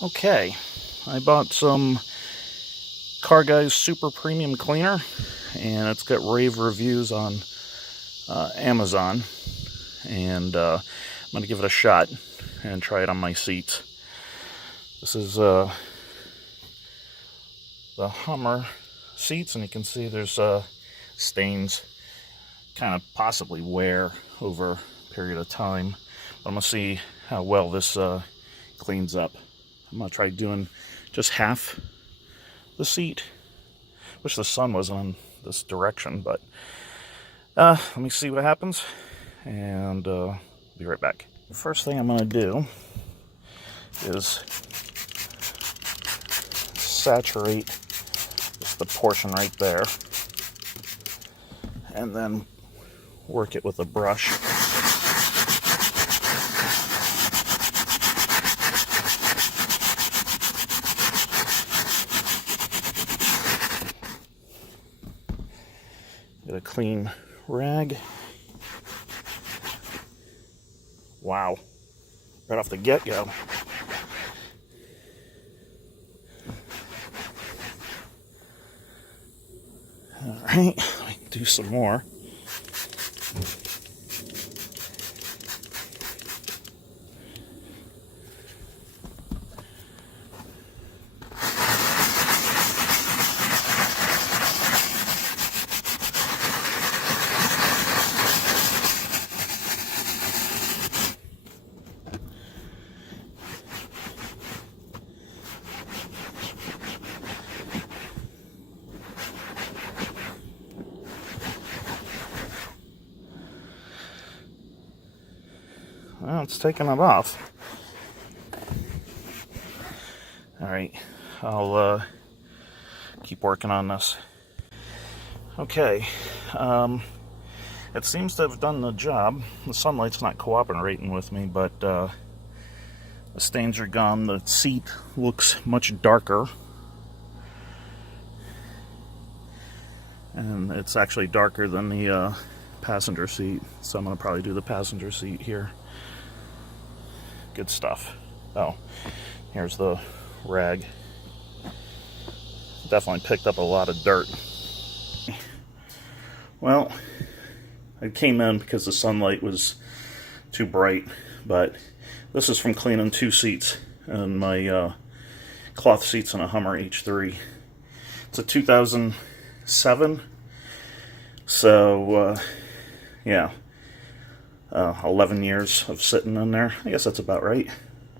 Okay, I bought some Car Guys Super Premium Cleaner, and it's got rave reviews on Amazon, and I'm going to give it a shot and try it on my seats. This is the Hummer seats, and you can see there's stains, kind of possibly wear over a period of time. But I'm going to see how well this cleans up. I'm going to try doing just half the seat. Wish the sun was on this direction, but let me see what happens, and be right back. The first thing I'm going to do is saturate just the portion right there, and then work it with a brush. Get a clean rag. Wow, right off the get-go. All right, let me do some more. Well, it's taking it off. All right, I'll keep working on this. Okay, it seems to have done the job. The sunlight's not cooperating with me, but the stains are gone. The seat looks much darker, and it's actually darker than the passenger seat, so I'm going to probably do the passenger seat here. Good stuff. Oh, here's the rag. Definitely picked up a lot of dirt. Well, I came in because the sunlight was too bright, but this is from cleaning 2 seats and my cloth seats in a Hummer H3. It's a 2007, so yeah, 11 years of sitting in there. I guess that's about right.